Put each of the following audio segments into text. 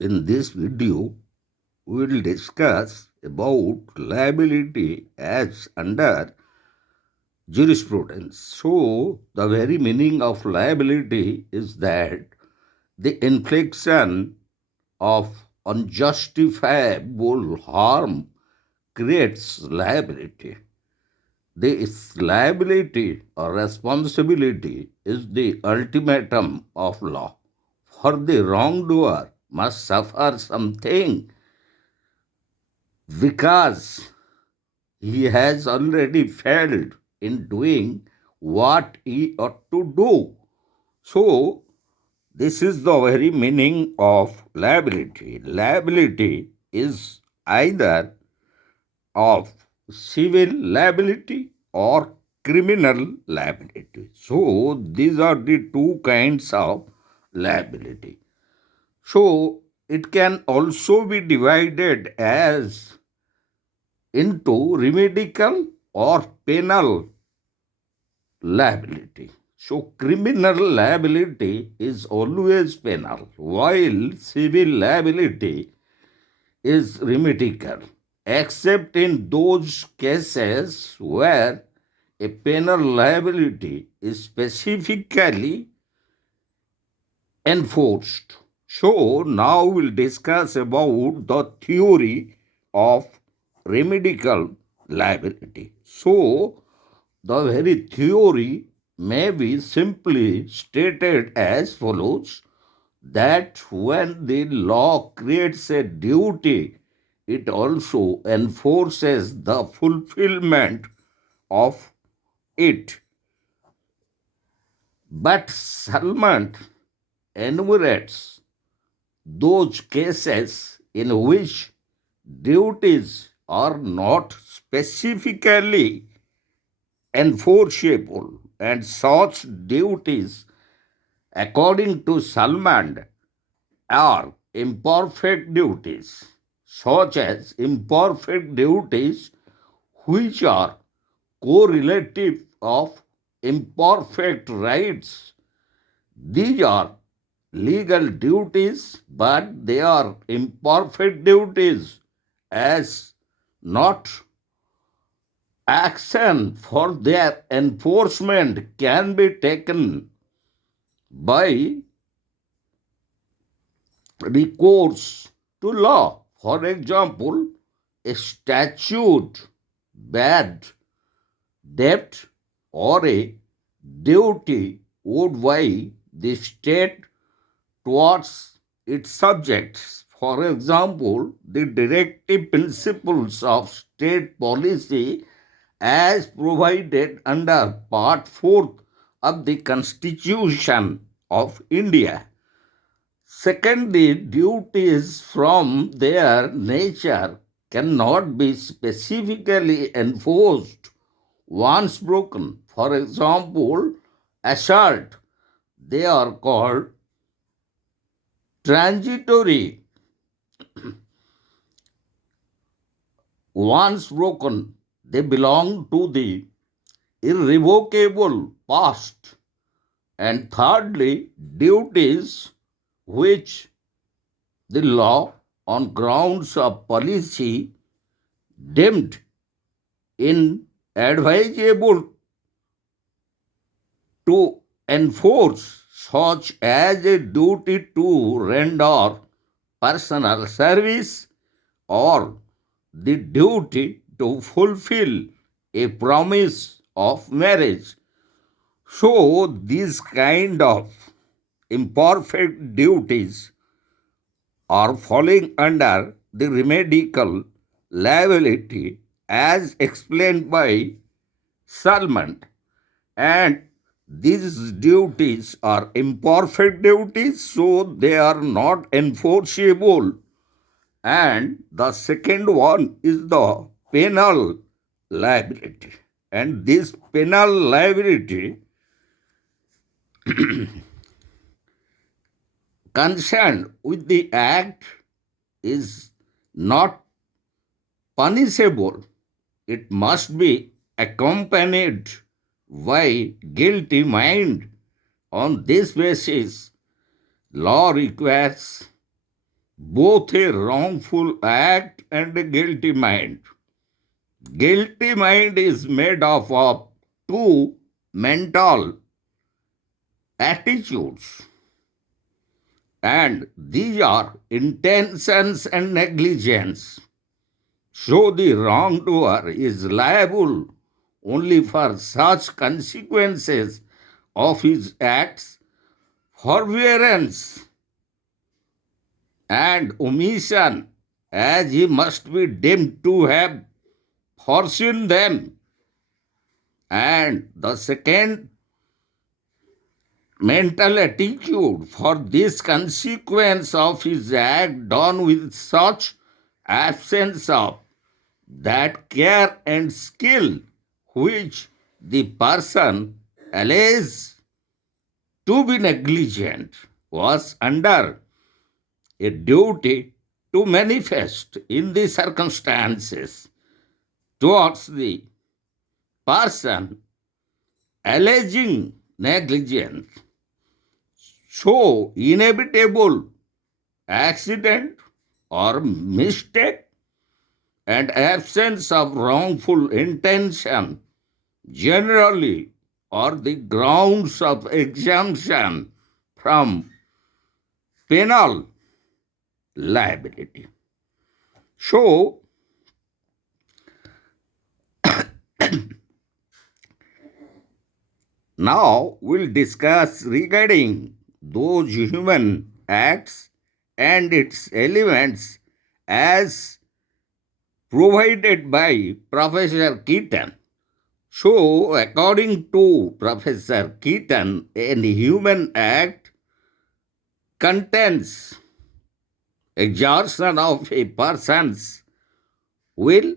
In this video, we will discuss about liability as under jurisprudence. So, the very meaning of liability is that the infliction of unjustifiable harm creates liability. This liability or responsibility is the ultimatum of law. For the wrongdoer must suffer something because he has already failed in doing what he ought to do. So, this is the very meaning of liability. Liability is either of civil liability or criminal liability. So, these are the two kinds of liability. So, it can also be divided as into remedial or penal liability. So, criminal liability is always penal, while civil liability is remedial, except in those cases where a penal liability is specifically enforced. So, now we'll discuss about the theory of remedial liability. So, the very theory may be simply stated as follows that when the law creates a duty, it also enforces the fulfillment of it. But Salman enumerates those cases in which duties are not specifically enforceable, and such duties, according to Salman, are imperfect duties, such as imperfect duties which are correlative of imperfect rights. These are legal duties, but they are imperfect duties, as not action for their enforcement can be taken by recourse to law. For example, a statute, bad debt, or a duty owed by the state towards its subjects. For example, the directive principles of state policy as provided under Part 4 of the Constitution of India. Secondly, duties from their nature cannot be specifically enforced once broken. For example, assault, they are called transitory. Once broken, they belong to the irrevocable past. And thirdly, duties which the law, on grounds of policy, deemed inadvisable to enforce, such as a duty to render personal service or the duty to fulfill a promise of marriage. So, these kind of imperfect duties are falling under the remedial liability as explained by Salman, and these duties are imperfect duties, so they are not enforceable. And the second one is the penal liability, and this penal liability concerned with the act is not punishable. It must be accompanied by guilty mind. On this basis, law requires both a wrongful act and a guilty mind. Guilty mind is made up of two mental attitudes, and these are intentions and negligence. So the wrongdoer is liable only for such consequences of his acts, forbearance and omission, as he must be deemed to have foreseen them. And the second mental attitude for this consequence of his act done with such absence of that care and skill which the person alleged to be negligent was under a duty to manifest in the circumstances towards the person alleging negligence. So, inevitable accident or mistake and absence of wrongful intention generally are the grounds of exemption from penal liability. So, now we'll discuss regarding those human acts and its elements as provided by Professor Keaton. So, according to Professor Keaton, a human act contains exertion of a person's will,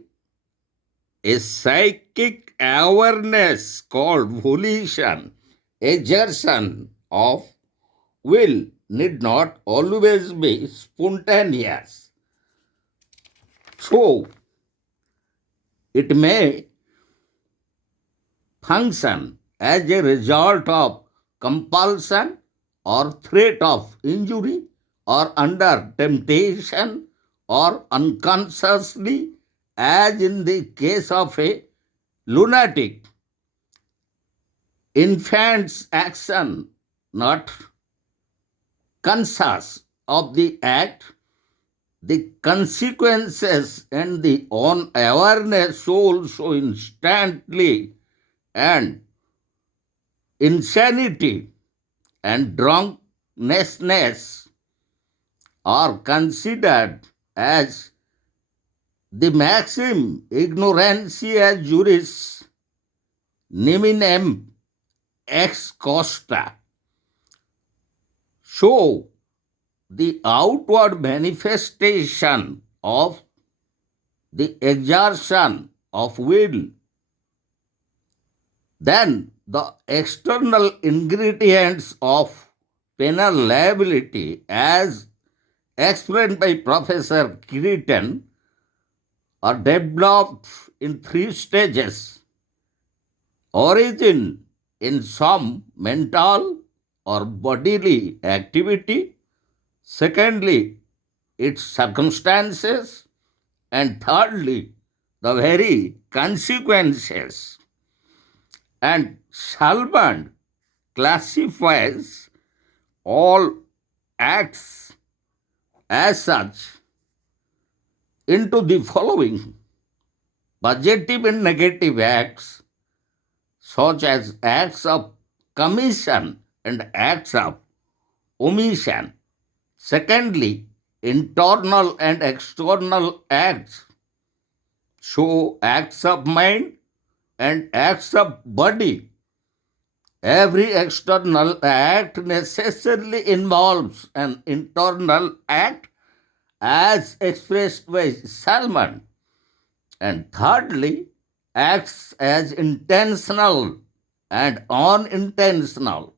a psychic awareness called volition, exertion of will need not always be spontaneous. So, it may function as a result of compulsion or threat of injury or under temptation or unconsciously, as in the case of a lunatic. Infant's action not conscious of the act, the consequences and the unawareness soul so instantly, and insanity and drunkenness are considered as the maxim ignorantia juris neminem ex costa. So, the outward manifestation of the exertion of will, then the external ingredients of penal liability, as explained by Professor Keaton, are developed in three stages: origin in some mental or bodily activity, secondly, its circumstances, and thirdly, the very consequences. And Salmond classifies all acts as such into the following: positive and negative acts, such as acts of commission and acts of omission. Secondly, internal and external acts, so acts of mind and acts of body. Every external act necessarily involves an internal act as expressed by Salmon. And thirdly, acts as intentional and unintentional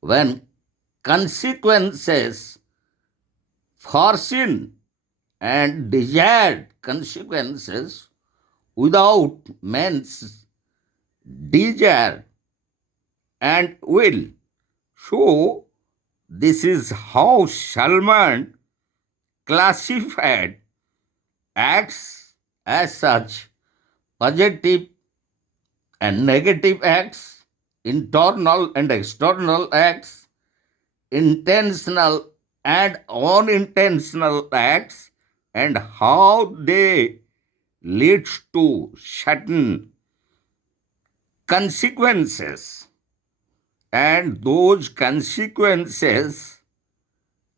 when consequences foreseen and desired consequences without men's desire and will. So, this is how Salman classified acts as such: positive and negative acts, internal and external acts, intentional and unintentional acts, and how they lead to certain consequences. And those consequences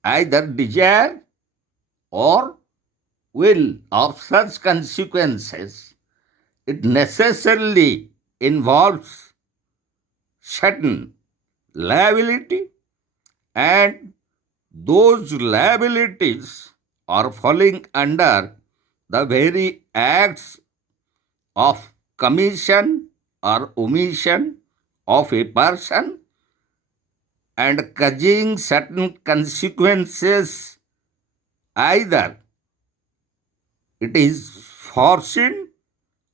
either desire or will of such consequences, it necessarily involves certain liability, and those liabilities are falling under the very acts of commission or omission of a person and causing certain consequences, either it is foreseen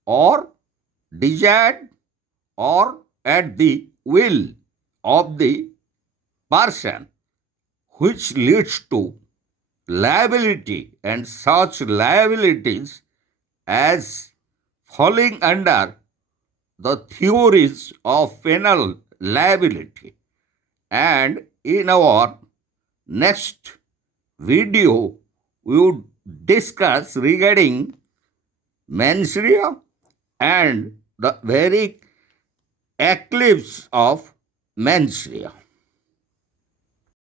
or desired or at the will of the person, which leads to liability, and such liabilities as falling under the theories of penal liability. And in our next video, we would discuss regarding mens rea and the very eclipse of mens rea.